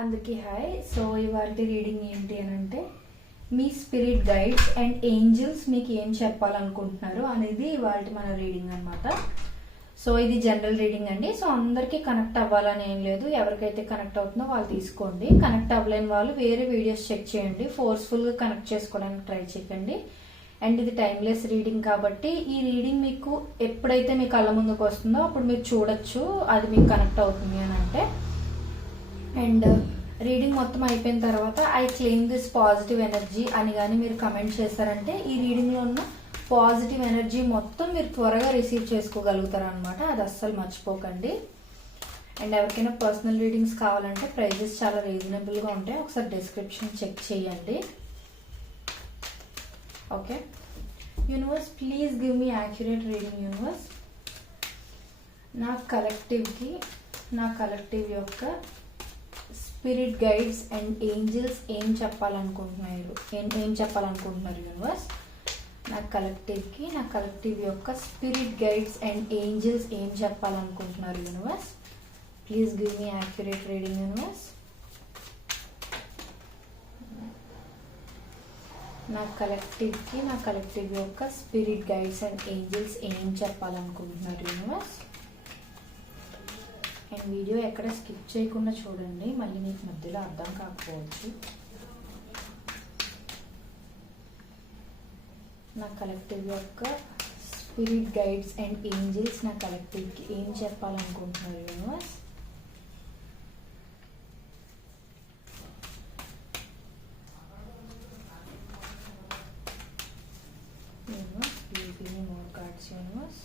అందరికీ hi. So ఇవాళ reading ఏంటి అని అంటే మీ స్పిరిట్ గైడ్స్ అండ్ ఏంజల్స్ మీకు ఏం చెప్పాలనుకుంటున్నారు అనేది ఇవాళ మన రీడింగ్ అనమాట. సో ఇది జనరల్ రీడింగ్ అండి. సో అందరికీ కనెక్ట్ అవ్వాలని ఏం లేదు, ఎవరికైతే కనెక్ట్ అవుతుందో వాళ్ళు తీసుకోండి. కనెక్ట్ అవ్వలేని వాళ్ళు వేరే వీడియోస్ చెక్ చేయండి, ఫోర్స్ఫుల్గా కనెక్ట్ చేసుకోవడానికి ట్రై చేయకండి. అండ్ ఇది టైమ్లెస్ రీడింగ్ కాబట్టి ఈ రీడింగ్ మీకు ఎప్పుడైతే మీ కళ్ళ ముందుకు వస్తుందో అప్పుడు మీరు చూడొచ్చు అది మీకు కనెక్ట్ అవుతుంది అని అంటే. అండ్ రీడింగ్ మొత్తం అయిపోయిన తర్వాత I claim this positive energy అని కానీ మీరు కమెంట్ చేశారంటే ఈ రీడింగ్లో ఉన్న పాజిటివ్ ఎనర్జీ మొత్తం మీరు త్వరగా రిసీవ్ చేసుకోగలుగుతారు అనమాట. అది అస్సలు మర్చిపోకండి. అండ్ ఎవరికైనా పర్సనల్ రీడింగ్స్ కావాలంటే ప్రైజెస్ చాలా రీజనబుల్గా ఉంటాయి, ఒకసారి డిస్క్రిప్షన్ చెక్ చేయండి. Okay universe, please give me accurate reading. Universe, నా కలెక్టివ్ యొక్క స్పిరిట్ గైడ్స్ అండ్ ఏంజల్స్ ఏం చెప్పాలనుకుంటున్నారు యూనివర్స్. నా కలెక్టివ్ యొక్క స్పిరిట్ గైడ్స్ అండ్ ఏంజల్స్ ఏం చెప్పాలనుకుంటున్నారు universe. Please give me accurate reading universe. నా కలెక్టివ్ యొక్క స్పిరిట్ గైడ్స్ అండ్ ఏంజల్స్ ఏం చెప్పాలనుకుంటున్నారు యూనివర్స్. అండ్ వీడియో ఎక్కడ స్కిప్ చేయకుండా చూడండి, మళ్ళీ మీకు మధ్యలో అర్థం కాకపోవచ్చు. నా కలెక్టివ్ యొక్క స్పిరిట్ గైడ్స్ అండ్ ఏంజల్స్ నా కలెక్టివ్కి ఏం చెప్పాలనుకుంటున్నారు universe. Please give me more cards universe.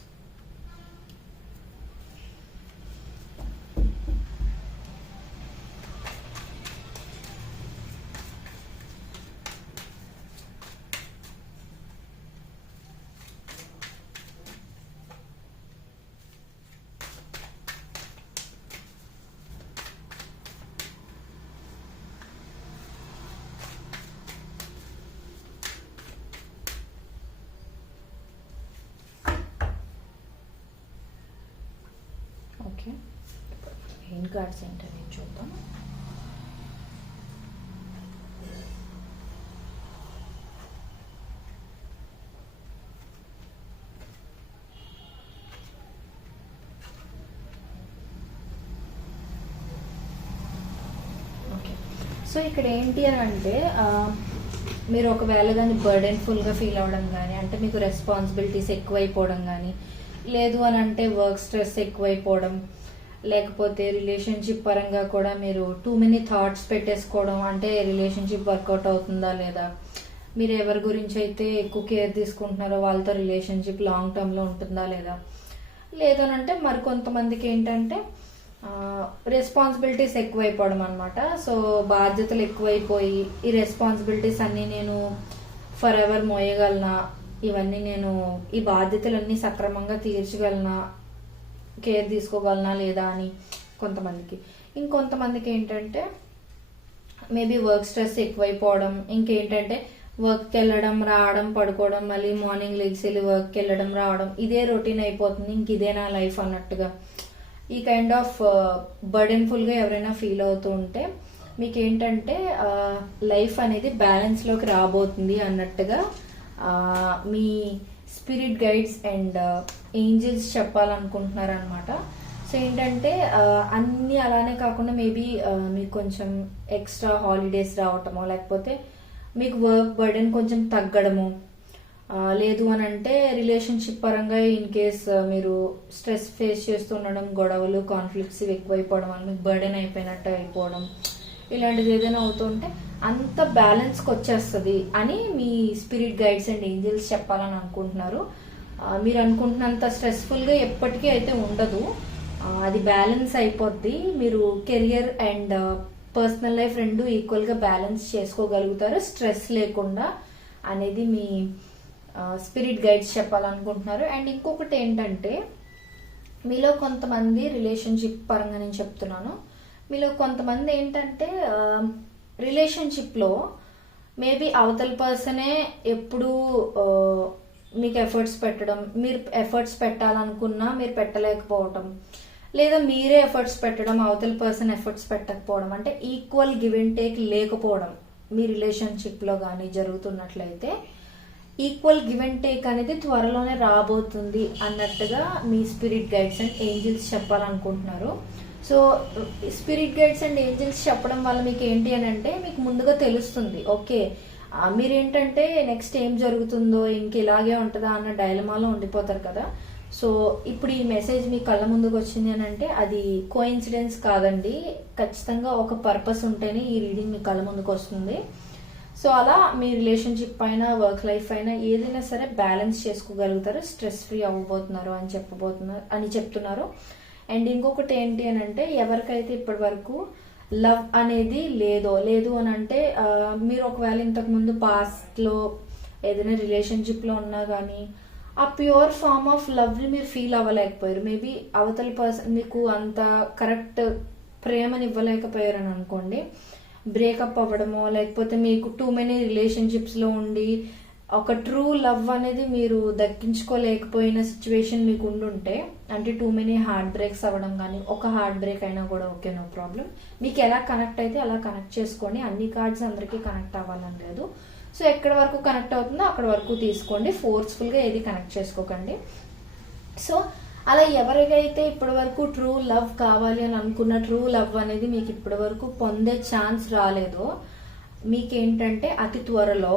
Okay, main cards ఏంటని చూద్దాం. ఓకే, సో ఇక్కడ ఏంటి అని అంటే మీరు ఒకవేళ కానీ బర్డెన్ఫుల్గా ఫీల్ అవ్వడం కానీ, అంటే మీకు రెస్పాన్సిబిలిటీస్ ఎక్కువైపోవడం కానీ, లేదు అని అంటే వర్క్ స్ట్రెస్ ఎక్కువైపోవడం, లేకపోతే రిలేషన్షిప్ పరంగా కూడా మీరు టూ మెనీ థాట్స్ పెట్టేసుకోవడం, అంటే రిలేషన్షిప్ వర్కౌట్ అవుతుందా లేదా, మీరు ఎవరి గురించి అయితే ఎక్కువ కేర్ తీసుకుంటున్నారో వాళ్ళతో రిలేషన్షిప్ లాంగ్ టర్మ్లో ఉంటుందా లేదా, లేదనంటే మరి కొంతమందికి ఏంటంటే రెస్పాన్సిబిలిటీస్ ఎక్కువైపోవడం అనమాట. సో బాధ్యతలు ఎక్కువైపోయి ఈ రెస్పాన్సిబిలిటీస్ అన్నీ నేను ఫర్ ఎవర్ మోయగలనా, ఇవన్నీ నేను ఈ బాధ్యతలన్నీ సక్రమంగా తీర్చగలనా, కేర్ తీసుకోగలనా లేదా అని కొంతమందికి. ఇంకొంతమందికి ఏంటంటే మేబీ వర్క్ స్ట్రెస్ ఎక్కువైపోవడం, ఇంకేంటంటే వర్క్కి వెళ్ళడం రావడం పడుకోవడం, మళ్ళీ మార్నింగ్ లెగ్స్ వెళ్ళి వర్క్కి వెళ్ళడం రావడం, ఇదే రొటీన్ అయిపోతుంది, ఇంక ఇదే నా లైఫ్ అన్నట్టుగా ఈ కైండ్ ఆఫ్ బర్డెన్ఫుల్గా ఎవరైనా ఫీల్ అవుతూ ఉంటే మీకు ఏంటంటే లైఫ్ అనేది బ్యాలెన్స్లోకి రాబోతుంది అన్నట్టుగా మీ స్పిరిట్ గైడ్స్ అండ్ ఏంజల్స్ చెప్పాలనుకుంటున్నారు అనమాట. సో ఏంటంటే అన్నీ అలానే కాకుండా మేబీ మీకు కొంచెం ఎక్స్ట్రా హాలిడేస్ రావటమో, లేకపోతే మీకు వర్క్ బర్డెన్ కొంచెం తగ్గడము, లేదు అని అంటే రిలేషన్షిప్ పరంగా ఇన్ కేస్ మీరు స్ట్రెస్ ఫేస్ చేస్తుండడం, గొడవలు కాన్ఫ్లిక్ట్స్ ఎక్కువైపోవడం వల్ల మీకు బర్డెన్ అయిపోయినట్టు అయిపోవడం, ఇలాంటిది ఏదైనా అవుతుంటే అంత బ్యాలెన్స్కి వచ్చేస్తుంది అని మీ స్పిరిట్ గైడ్స్ అండ్ ఏంజల్స్ చెప్పాలని అనుకుంటున్నారు. మీరు అనుకుంటున్నంత స్ట్రెస్ఫుల్గా ఎప్పటికీ అయితే ఉండదు, అది బ్యాలెన్స్ అయిపోద్ది. మీరు కెరియర్ అండ్ పర్సనల్ లైఫ్ రెండు ఈక్వల్గా బ్యాలెన్స్ చేసుకోగలుగుతారు స్ట్రెస్ లేకుండా అనేది మీ స్పిరిట్ గైడ్స్ చెప్పాలనుకుంటున్నారు. అండ్ ఇంకొకటి ఏంటంటే మీలో కొంతమంది రిలేషన్షిప్ పరంగా నేను చెప్తున్నాను, మీలో కొంతమంది ఏంటంటే రిలేషన్షిప్లో మేబీ అవతల పర్సనే ఎప్పుడూ మీకు ఎఫర్ట్స్ పెట్టడం, మీరు ఎఫర్ట్స్ పెట్టాలనుకున్నా మీరు పెట్టలేకపోవటం, లేదా మీరే ఎఫర్ట్స్ పెట్టడం, అవతల పర్సన్ ఎఫర్ట్స్ పెట్టకపోవడం, అంటే ఈక్వల్ గివ్ అండ్ టేక్ లేకపోవడం మీ రిలేషన్షిప్ లో కానీ జరుగుతున్నట్లయితే ఈక్వల్ గివ్ అండ్ టేక్ అనేది త్వరలోనే రాబోతుంది అన్నట్టుగా మీ స్పిరిట్ గైడ్స్ అండ్ ఏంజిల్స్ చెప్పాలనుకుంటున్నారు. So spirit guides and Angeles చెప్పడం వల్ల మీకు ఏంటి అని అంటే మీకు ముందుగా తెలుస్తుంది, ఓకే మీరేంటంటే నెక్స్ట్ ఏం జరుగుతుందో ఇంక ఇలాగే ఉంటుందా అన్న డైలమాలో ఉండిపోతారు కదా. సో ఇప్పుడు ఈ మెసేజ్ మీ కళ్ళ ముందుకు వచ్చింది అని అంటే అది కోఇన్సిడెన్స్ కాదండి, ఖచ్చితంగా ఒక పర్పస్ ఉంటేనే ఈ రీడింగ్ మీ కళ్ళ ముందుకు వస్తుంది. సో అలా మీ రిలేషన్షిప్ పైన, వర్క్ లైఫ్ అయినా ఏదైనా సరే బ్యాలెన్స్ చేసుకోగలుగుతారు, స్ట్రెస్ ఫ్రీ అవ్వబోతున్నారు అని చెప్తున్నారు. అండ్ ఇంకొకటి ఏంటి అని అంటే ఎవరికైతే ఇప్పటి వరకు లవ్ అనేది లేదు అని అంటే మీరు ఒకవేళ ఇంతకు ముందు పాస్ట్ లో ఏదైనా రిలేషన్షిప్ లో ఉన్నా కానీ ఆ ప్యూర్ ఫార్మ్ ఆఫ్ లవ్ ని మీరు ఫీల్ అవ్వలేకపోయారు. మేబీ అవతల పర్సన్ మీకు అంత కరెక్ట్ ప్రేమని ఇవ్వలేకపోయారు అని అనుకోండి. బ్రేకప్ అవ్వడమో లేకపోతే మీకు టూ మెనీ రిలేషన్షిప్స్ లో ఉండి ఒక ట్రూ లవ్ అనేది మీరు దక్కించుకోలేకపోయిన సిచ్యువేషన్ మీకు ఉండుంటే, అంటే టూ మెనీ హార్ట్ బ్రేక్స్ అవ్వడం కానీ, ఒక హార్ట్ బ్రేక్ అయినా కూడా ఓకే, నో ప్రాబ్లం. మీకు ఎలా కనెక్ట్ అయితే అలా కనెక్ట్ చేసుకోండి. అన్ని కార్డ్స్ అందరికీ కనెక్ట్ అవ్వాలని లేదు. సో ఎక్కడి వరకు కనెక్ట్ అవుతుందో అక్కడ వరకు తీసుకోండి, ఫోర్స్ఫుల్ గా ఏది కనెక్ట్ చేసుకోకండి. సో అలా ఎవరికైతే ఇప్పటి వరకు ట్రూ లవ్ కావాలి అని అనుకున్న ట్రూ లవ్ అనేది మీకు ఇప్పటి వరకు పొందే ఛాన్స్ రాలేదో, మీకేంటంటే అతి త్వరలో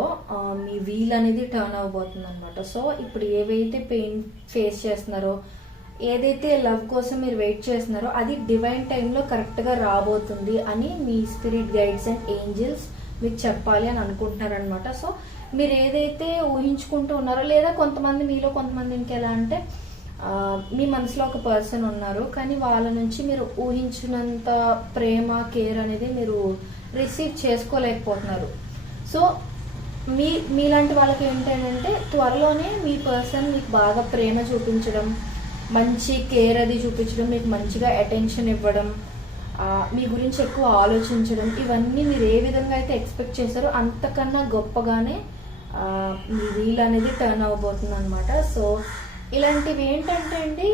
మీ వీల్ అనేది టర్న్ అవ్వబోతుంది అనమాట. సో ఇప్పుడు ఏవైతే పెయిన్ ఫేస్ చేస్తున్నారో, ఏదైతే లవ్ కోసం మీరు వెయిట్ చేస్తున్నారో అది డివైన్ టైంలో కరెక్ట్ గా రాబోతుంది అని మీ స్పిరిట్ గైడ్స్ అండ్ ఏంజిల్స్ మీకు చెప్పాలి అని అనుకుంటున్నారనమాట. సో మీరు ఏదైతే ఊహించుకుంటూ ఉన్నారో, లేదా మీలో కొంతమంది ఇంకెలా అంటే మీ మనసులో ఒక పర్సన్ ఉన్నారు కానీ వాళ్ళ నుంచి మీరు ఊహించినంత ప్రేమ, కేర్ అనేది మీరు రిసీవ్ చేసుకోలేకపోతున్నారు. సో మీలాంటి వాళ్ళకి ఏంటంటే త్వరలోనే మీ పర్సన్ మీకు బాగా ప్రేమ చూపించడం, మంచి కేర్ అది చూపించడం, మీకు మంచిగా అటెన్షన్ ఇవ్వడం, మీ గురించి ఎక్కువ ఆలోచించడం, ఇవన్నీ మీరు ఏ విధంగా అయితే ఎక్స్పెక్ట్ చేశారో అంతకన్నా గొప్పగానే మీ వీల్ అనేది టర్న్ అవ్వబోతుంది అనమాట. సో ఇలాంటివి ఏంటంటే అండి,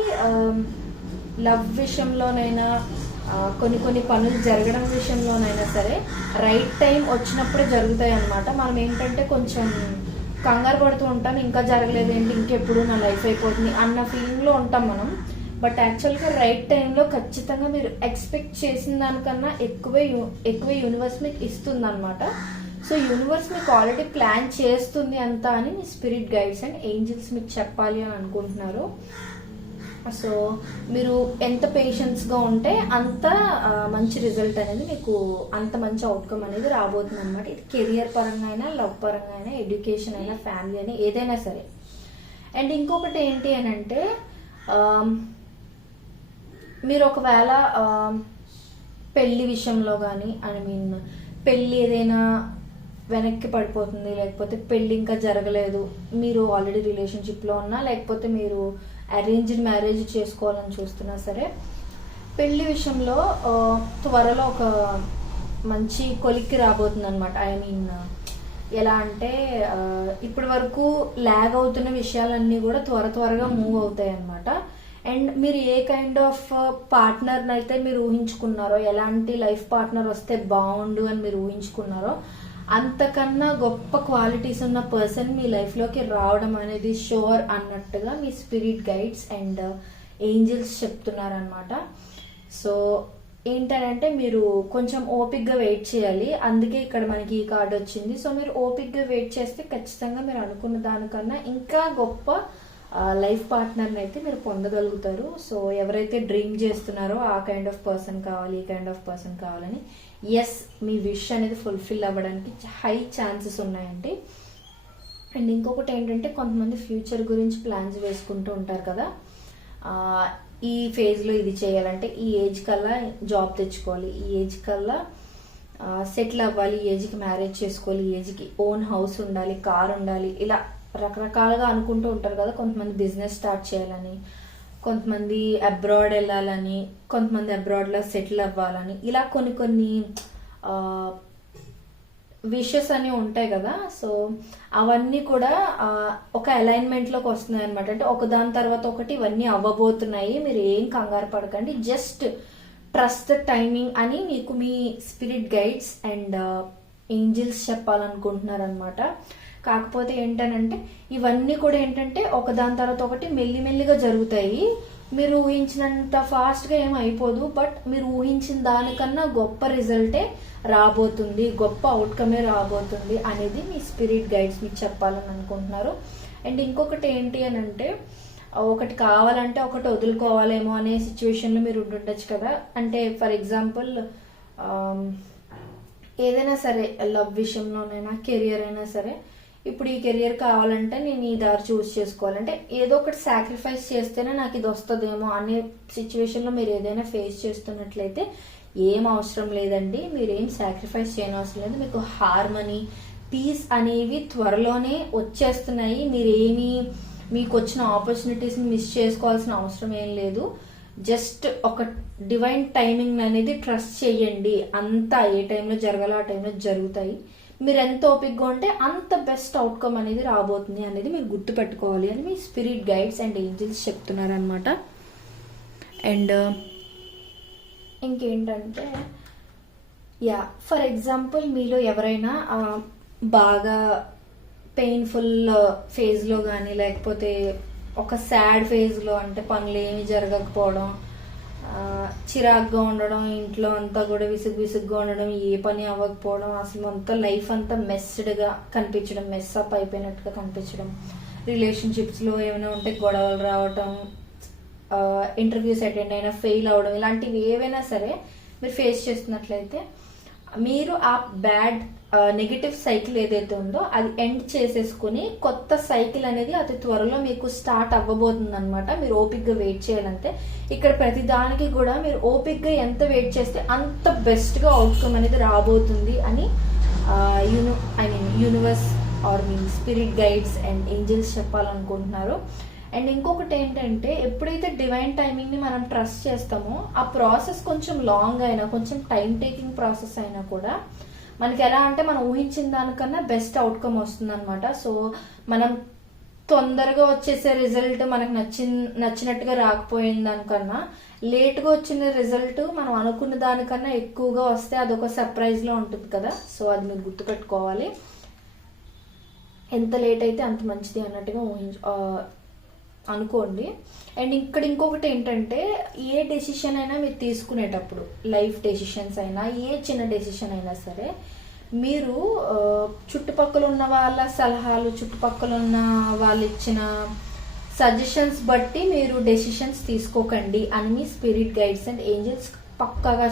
లవ్ విషయంలోనైనా కొన్ని పనులు జరగడం విషయంలోనైనా సరే రైట్ టైం వచ్చినప్పుడే జరుగుతాయి అనమాట. మనం ఏంటంటే కొంచెం కంగారు పడుతూ ఉంటాం, ఇంకా జరగలేదేంటి, ఇంకెప్పుడు నా లైఫ్ అయిపోతుంది అన్న ఫీలింగ్లో ఉంటాం మనం. బట్ యాక్చువల్గా రైట్ టైంలో ఖచ్చితంగా మీరు ఎక్స్పెక్ట్ చేసిన దానికన్నా ఎక్కువ యూనివర్స్ మీకు ఇస్తుంది అనమాట. సో యూనివర్స్ మీకు ఆల్రెడీ ప్లాన్ చేస్తుంది అంతా అని మీ స్పిరిట్ గైడ్స్ అండ్ ఏంజిల్స్ మీకు చెప్పాలి అని అనుకుంటున్నారు. సో మీరు ఎంత పేషెన్స్గా ఉంటే అంత మంచి రిజల్ట్ అనేది మీకు, అంత మంచి అవుట్కమ్ అనేది రాబోతుంది అనమాట. ఇది కెరియర్ పరంగా అయినా, లవ్ పరంగా అయినా, ఎడ్యుకేషన్ అయినా, ఫ్యామిలీ అయినా, ఏదైనా సరే. అండ్ ఇంకొకటి ఏంటి అని అంటే మీరు ఒకవేళ పెళ్లి విషయంలో కానీ, పెళ్లి ఏదైనా వెనక్కి పడిపోతుంది, లేకపోతే పెళ్లి ఇంకా జరగలేదు, మీరు ఆల్రెడీ రిలేషన్షిప్లో ఉన్నా, లేకపోతే మీరు అరేంజ్డ్ మ్యారేజ్ చేసుకోవాలని చూస్తున్నా సరే, పెళ్లి విషయంలో త్వరలో ఒక మంచి కొలిక్కి రాబోతుంది అనమాట. ఎలా అంటే ఇప్పటి వరకు ల్యాగ్ అవుతున్న విషయాలన్నీ కూడా త్వరగా మూవ్ అవుతాయి అనమాట. అండ్ మీరు ఏ కైండ్ ఆఫ్ పార్ట్నర్ని అయితే మీరు ఊహించుకున్నారో, ఎలాంటి లైఫ్ పార్ట్నర్ వస్తే బాగుండు అని మీరు ఊహించుకున్నారో అంతకన్నా గొప్ప క్వాలిటీస్ ఉన్న పర్సన్ మీ లైఫ్లోకి రావడం అనేది షూర్ అన్నట్టుగా మీ స్పిరిట్ గైడ్స్ అండ్ ఏంజిల్స్ చెప్తున్నారనమాట. సో ఏంటంటే మీరు కొంచెం ఓపిక్గా వెయిట్ చేయాలి, అందుకే ఇక్కడ మనకి ఈ కార్డ్ వచ్చింది. సో మీరు ఓపిక్గా వెయిట్ చేస్తే ఖచ్చితంగా మీరు అనుకున్న దానికన్నా ఇంకా గొప్ప లైఫ్ పార్ట్నర్ని అయితే మీరు పొందగలుగుతారు. సో ఎవరైతే డ్రీమ్ చేస్తున్నారో ఆ కైండ్ ఆఫ్ పర్సన్ కావాలి, ఈ కైండ్ ఆఫ్ పర్సన్ కావాలని, ఎస్ మీ విష్ అనేది ఫుల్ఫిల్ అవ్వడానికి హై ఛాన్సెస్ ఉన్నాయండి. అండ్ ఇంకొకటి ఏంటంటే కొంతమంది ఫ్యూచర్ గురించి ప్లాన్స్ వేసుకుంటూ ఉంటారు కదా, ఈ ఫేజ్లో ఇది చేయాలంటే ఈ ఏజ్ కల్లా జాబ్ తెచ్చుకోవాలి, ఈ ఏజ్ కల్లా సెటిల్ అవ్వాలి, ఈ ఏజ్కి మ్యారేజ్ చేసుకోవాలి, ఈ ఏజ్కి ఓన్ హౌస్ ఉండాలి, కార్ ఉండాలి, ఇలా రకరకాలుగా అనుకుంటూ ఉంటారు కదా. కొంతమంది బిజినెస్ స్టార్ట్ చేయాలని, కొంతమంది అబ్రాడ్ వెళ్ళాలని, కొంతమంది అబ్రాడ్లో సెటిల్ అవ్వాలని, ఇలా కొన్ని విషెస్ అని ఉంటాయి కదా, సో అవన్నీ కూడా ఒక అలైన్మెంట్ లోకి వస్తున్నాయి అనమాట. అంటే ఒకదాని తర్వాత ఒకటి ఇవన్నీ అవ్వబోతున్నాయి, మీరు ఏం కంగారు పడకండి, జస్ట్ ట్రస్ట్ ద టైమింగ్ అని మీకు మీ స్పిరిట్ గైడ్స్ అండ్ ఏంజిల్స్ చెప్పాలనుకుంటున్నారు అనమాట. కాకపోతే ఏంటనంటే ఇవన్నీ కూడా ఏంటంటే ఒకదాని తర్వాత ఒకటి మెల్లిమెల్లిగా జరుగుతాయి. మీరు ఊహించినంత ఫాస్ట్గా ఏం అయిపోదు, బట్ మీరు ఊహించిన దానికన్నా గొప్ప రిజల్టే రాబోతుంది, గొప్ప అవుట్కమే రాబోతుంది అనేది మీ స్పిరిట్ గైడ్స్ మీకు చెప్పాలని అనుకుంటున్నారు. అండ్ ఇంకొకటి ఏంటి అని అంటే, ఒకటి కావాలంటే ఒకటి వదులుకోవాలేమో అనే సిచ్యువేషన్లో మీరు ఉండొచ్చు కదా. అంటే ఫర్ ఎగ్జాంపుల్ ఏదైనా సరే, లవ్ విషయంలోనైనా కెరియర్ అయినా సరే, ఇప్పుడు ఈ కెరియర్ కావాలంటే నేను ఈ దారి చూస్ చేసుకోవాలంటే ఏదో ఒకటి సాక్రిఫైస్ చేస్తేనే నాకు ఇది వస్తుందేమో అనే సిచ్యువేషన్లో మీరు ఏదైనా ఫేస్ చేస్తున్నట్లయితే ఏం అవసరం లేదండి, మీరేం సాక్రిఫైస్ చేయనవసరం లేదు. మీకు హార్మనీ, పీస్ అనేవి త్వరలోనే వచ్చేస్తున్నాయి. మీకు వచ్చిన ఆపర్చునిటీస్ని మిస్ చేసుకోవాల్సిన అవసరం ఏం లేదు. జస్ట్ ఒక డివైన్ టైమింగ్ అనేది ట్రస్ట్ చేయండి, అంతా ఏ టైంలో జరగాలో ఆ టైంలో జరుగుతాయి. మీరు ఎంత ఓపిక్గా ఉంటే అంత బెస్ట్ అవుట్కమ్ అనేది రాబోతుంది అనేది మీరు గుర్తుపెట్టుకోవాలి అని మీ స్పిరిట్ గైడ్స్ అండ్ ఏంజిల్స్ చెప్తున్నారనమాట. అండ్ ఇంకేంటంటే, ఫర్ ఎగ్జాంపుల్ మీలో ఎవరైనా బాగా పెయిన్ఫుల్ ఫేజ్లో కానీ, లేకపోతే ఒక సాడ్ ఫేజ్లో, అంటే పనులు ఏమి జరగకపోవడం, చిరాగ్గా ఉండడం, ఇంట్లో అంతా కూడా విసుగ్గా ఉండడం, ఏ పని అవ్వకపోవడం, అసలు అంతా లైఫ్ అంతా మెస్డ్గా కనిపించడం, మెస్ అప్ అయిపోయినట్టుగా కనిపించడం, రిలేషన్షిప్స్లో ఏమైనా ఉంటే గొడవలు రావటం, ఇంటర్వ్యూస్ అటెండ్ అయినా ఫెయిల్ అవ్వడం, ఇలాంటివి ఏవైనా సరే మీరు ఫేస్ చేస్తున్నట్లయితే మీరు ఆ బ్యాడ్ నెగిటివ్ సైకిల్ ఏదైతే ఉందో అది ఎండ్ చేసేసుకుని కొత్త సైకిల్ అనేది అతి త్వరలో మీకు స్టార్ట్ అవ్వబోతుంది అనమాట. మీరు ఓపిక్గా వెయిట్ చేయాలంటే, ఇక్కడ ప్రతి దానికి కూడా మీరు ఓపిక్గా ఎంత వెయిట్ చేస్తే అంత బెస్ట్గా అవుట్కమ్ అనేది రాబోతుంది అని యూనివర్స్ ఆర్ మీ స్పిరిట్ గైడ్స్ అండ్ ఏంజల్స్ చెప్పాలనుకుంటున్నారు. అండ్ ఇంకొకటి ఏంటంటే, ఎప్పుడైతే డివైన్ టైమింగ్ని మనం ట్రస్ట్ చేస్తామో ఆ ప్రాసెస్ కొంచెం లాంగ్ అయినా, కొంచెం టైం టేకింగ్ ప్రాసెస్ అయినా కూడా మనకి ఎలా అంటే మనం ఊహించిన దానికన్నా బెస్ట్ అవుట్కమ్ వస్తుంది అనమాట. సో మనం తొందరగా వచ్చేసే రిజల్ట్ మనకు నచ్చినట్టుగా రాకపోయిన దానికన్నా లేట్గా వచ్చిన రిజల్ట్ మనం అనుకున్న దానికన్నా ఎక్కువగా వస్తే అదొక సర్ప్రైజ్లో ఉంటుంది కదా. సో అది మీరు గుర్తుపెట్టుకోవాలి, ఎంత లేట్ అయితే అంత మంచిది అన్నట్టుగా అనుకోండి. అండ్ ఇక్కడ ఇంకొకటి ఏంటంటే, ఏ డెసిషన్ అయినా మీరు తీసుకునేటప్పుడు, లైఫ్ డెసిషన్స్ అయినా ఏ చిన్న డెసిషన్ అయినా సరే, మీరు చుట్టుపక్కల ఉన్న వాళ్ళ సలహాలు, చుట్టుపక్కల ఉన్న వాళ్ళు ఇచ్చిన సజెషన్స్ బట్టి మీరు డెసిషన్స్ తీసుకోకండి అని మీ స్పిరిట్ గైడ్స్ అండ్ ఏంజల్స్ పక్కాగా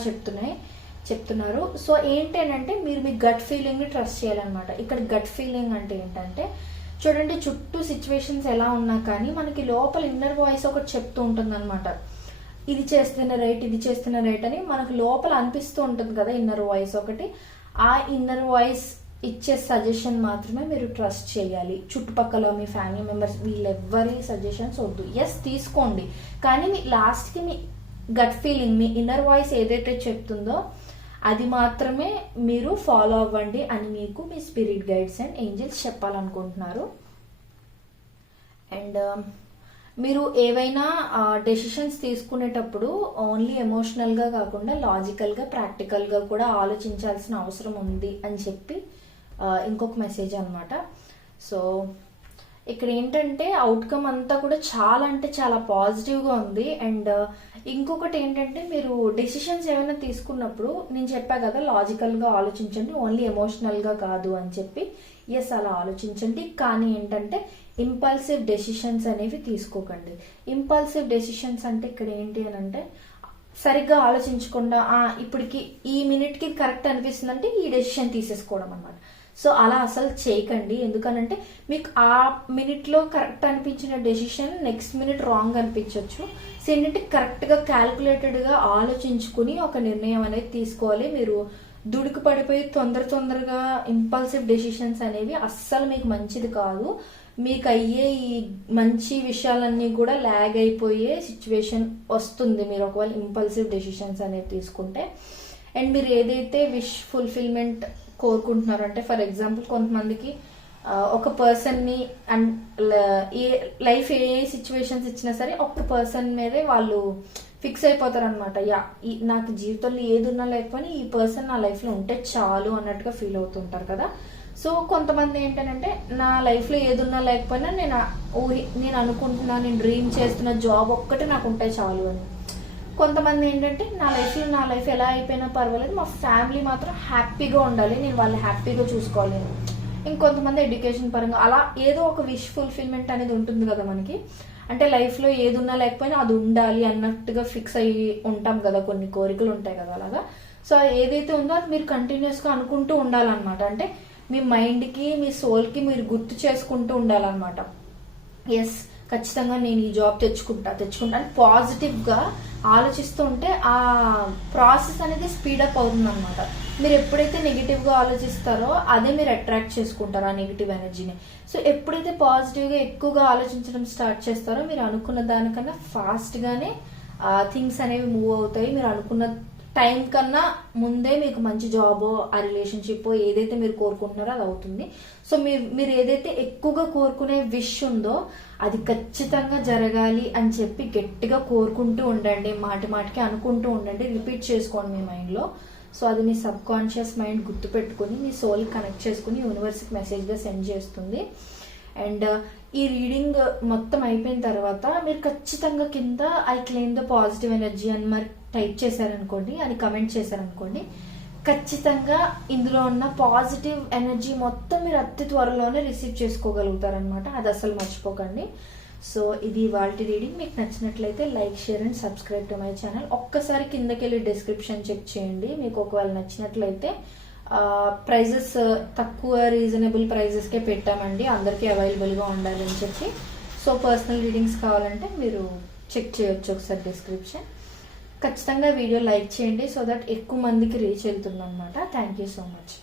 చెప్తున్నారు. సో ఏంటంటే, మీరు మీ గట్ ఫీలింగ్ని ట్రస్ట్ చేయాలన్నమాట. ఇక్కడ గట్ ఫీలింగ్ అంటే ఏంటంటే, చూడండి చుట్టూ సిచ్యువేషన్స్ ఎలా ఉన్నా కానీ మనకి లోపల ఇన్నర్ వాయిస్ ఒకటి చెప్తూ ఉంటుంది అనమాట. ఇది చేస్తేనే రైట్, ఇది చేస్తేనే రైట్ అని మనకు లోపల అనిపిస్తూ ఉంటుంది కదా ఇన్నర్ వాయిస్ ఒకటి. ఆ ఇన్నర్ వాయిస్ ఇచ్చే సజెషన్ మాత్రమే మీరు ట్రస్ట్ చేయాలి. చుట్టుపక్కల మీ ఫ్యామిలీ మెంబర్స్ వీళ్ళెవ్వరి సజెషన్స్ వద్దు. ఎస్ తీసుకోండి, కానీ మీ లాస్ట్కి మీ గట్ ఫీలింగ్, మీ ఇన్నర్ వాయిస్ ఏదైతే చెప్తుందో అది మాత్రమే మీరు ఫాలో అవ్వండి అని మీకు మీ స్పిరిట్ గైడ్స్ అండ్ ఏంజల్స్ చెప్పాలనుకుంటున్నారు. అండ్ మీరు ఏవైనా డెసిషన్స్ తీసుకునేటప్పుడు ఓన్లీ ఎమోషనల్గా కాకుండా లాజికల్గా, ప్రాక్టికల్గా కూడా ఆలోచించాల్సిన అవసరం ఉంది అని చెప్పి ఇంకొక మెసేజ్ అనమాట. సో ఇక్కడ ఏంటంటే అవుట్కమ్ అంతా కూడా చాలా అంటే చాలా పాజిటివ్గా ఉంది. అండ్ ఇంకొకటి ఏంటంటే, మీరు డెసిషన్స్ ఏమైనా తీసుకున్నప్పుడు నేను చెప్పా కదా లాజికల్గా ఆలోచించండి, ఓన్లీ ఎమోషనల్గా కాదు అని చెప్పి. ఎస్ అలా ఆలోచించండి, కానీ ఏంటంటే ఇంపల్సివ్ డెసిషన్స్ అనేవి తీసుకోకండి. ఇంపల్సివ్ డెసిషన్స్ అంటే ఇక్కడ ఏంటి అని అంటే, సరిగ్గా ఆలోచించకుండా ఇప్పటికి ఈ మినిట్కి కరెక్ట్ అనిపిస్తుంది అంటే ఈ డెసిషన్ తీసేసుకోవడం అనమాట. సో అలా అసలు చేయకండి, ఎందుకనంటే మీకు ఆ మినిట్లో కరెక్ట్ అనిపించిన డెసిషన్ నెక్స్ట్ మినిట్ రాంగ్ అనిపించవచ్చు. సో ఏంటంటే కరెక్ట్గా క్యాల్కులేటెడ్గా ఆలోచించుకుని ఒక నిర్ణయం అనేది తీసుకోవాలి. మీరు దుడుకు పడిపోయి తొందరగా ఇంపల్సివ్ డెసిషన్స్ అనేవి అస్సలు మీకు మంచిది కాదు. మీకు అయ్యే ఈ మంచి విషయాలన్నీ కూడా ల్యాగ్ అయిపోయే సిచ్యువేషన్ వస్తుంది మీరు ఒకవేళ ఇంపల్సివ్ డెసిషన్స్ అనేవి తీసుకుంటే. అండ్ మీరు ఏదైతే విష్ ఫుల్ఫిల్మెంట్ కోరుకుంటున్నారు అంటే ఫర్ ఎగ్జాంపుల్ కొంతమందికి ఒక పర్సన్ ని ఏ లైఫ్ ఏ సిచ్యువేషన్స్ ఇచ్చినా సరే ఒక్క పర్సన్ మీదే వాళ్ళు ఫిక్స్ అయిపోతారు అనమాట. నాకు జీవితంలో ఏది ఉన్నా లేకపోయినా ఈ పర్సన్ నా లైఫ్ లో ఉంటే చాలు అన్నట్టుగా ఫీల్ అవుతుంటారు కదా. సో కొంతమంది ఏంటంటే నా లైఫ్ లో ఏది ఉన్నా లేకపోయినా నేను అనుకుంటున్నా, నేను డ్రీమ్ చేస్తున్న జాబ్ ఒక్కటే నాకు ఉంటే చాలు అని. కొంతమంది ఏంటంటే నా లైఫ్ ఎలా అయిపోయినా పర్వాలేదు, మా ఫ్యామిలీ మాత్రం హ్యాపీగా ఉండాలి, నేను వాళ్ళు హ్యాపీగా చూసుకోవాలి. ఇంకొంతమంది ఎడ్యుకేషన్ పరంగా అలా ఏదో ఒక విష్ ఫుల్ఫిల్మెంట్ అనేది ఉంటుంది కదా మనకి. అంటే లైఫ్లో ఏది ఉన్నా లేకపోయినా అది ఉండాలి అన్నట్టుగా ఫిక్స్ అయ్యి ఉంటాం కదా, కొన్ని కోరికలు ఉంటాయి కదా అలాగా. సో ఏదైతే ఉందో అది మీరు కంటిన్యూస్గా అనుకుంటూ ఉండాలన్నమాట. అంటే మీ మైండ్కి మీ సోల్కి మీరు గుర్తు చేసుకుంటూ ఉండాలన్నమాట. ఎస్, ఖచ్చితంగా నేను ఈ జాబ్ తెచ్చుకుంటా అని పాజిటివ్గా ఆలోచిస్తూ ఉంటే ఆ ప్రాసెస్ అనేది స్పీడప్ అవుతుంది అనమాట. మీరు ఎప్పుడైతే నెగిటివ్గా ఆలోచిస్తారో అదే మీరు అట్రాక్ట్ చేసుకుంటారు, ఆ నెగిటివ్ ఎనర్జీని. సో ఎప్పుడైతే పాజిటివ్గా ఎక్కువగా ఆలోచించడం స్టార్ట్ చేస్తారో మీరు అనుకున్న దానికన్నా ఫాస్ట్గానే థింగ్స్ అనేవి మూవ్ అవుతాయి. మీరు అనుకున్న టైం కన్నా ముందే మీకు మంచి జాబో ఆ రిలేషన్షిప్ ఏదైతే మీరు కోరుకుంటున్నారో అది అవుతుంది. సో మీరు ఏదైతే ఎక్కువగా కోరుకునే విష్ ఉందో అది ఖచ్చితంగా జరగాలి అని చెప్పి గట్టిగా కోరుకుంటూ ఉండండి, మాటికి అనుకుంటూ ఉండండి, రిపీట్ చేసుకోండి మీ మైండ్లో. సో అది మీ సబ్ కాన్షియస్ మైండ్ గుర్తు పెట్టుకుని మీ సోల్కి కనెక్ట్ చేసుకుని యూనివర్స్కి మెసేజ్గా సెండ్ చేస్తుంది. అండ్ ఈ రీడింగ్ మొత్తం అయిపోయిన తర్వాత మీరు ఖచ్చితంగా కింద I claim the positive energy అని మరి టైప్ చేశారనుకోండి, అని కమెంట్ చేశారనుకోండి, ఖచ్చితంగా ఇందులో ఉన్న పాజిటివ్ ఎనర్జీ మొత్తం మీరు అతి త్వరలోనే రిసీవ్ చేసుకోగలుగుతారనమాట. అది అసలు మర్చిపోకండి. సో ఇది వాటి రీడింగ్. మీకు నచ్చినట్లయితే like, share and subscribe to my channel. ఒక్కసారి కిందకి వెళ్ళి డిస్క్రిప్షన్ చెక్ చేయండి. మీకు ఒకవేళ నచ్చినట్లయితే ప్రైజెస్ తక్కువ రీజనబుల్ ప్రైజెస్కే పెట్టామండి, అందరికీ అవైలబుల్గా ఉండాలని చెప్పి. సో పర్సనల్ రీడింగ్స్ కావాలంటే మీరు చెక్ చేయొచ్చు ఒకసారి డిస్క్రిప్షన్. ఖచ్చితంగా వీడియో లైక్ చేయండి సో దట్ ఎక్కువ మందికి రీచ్ వెళ్తుంది అనమాట. Thank you so much.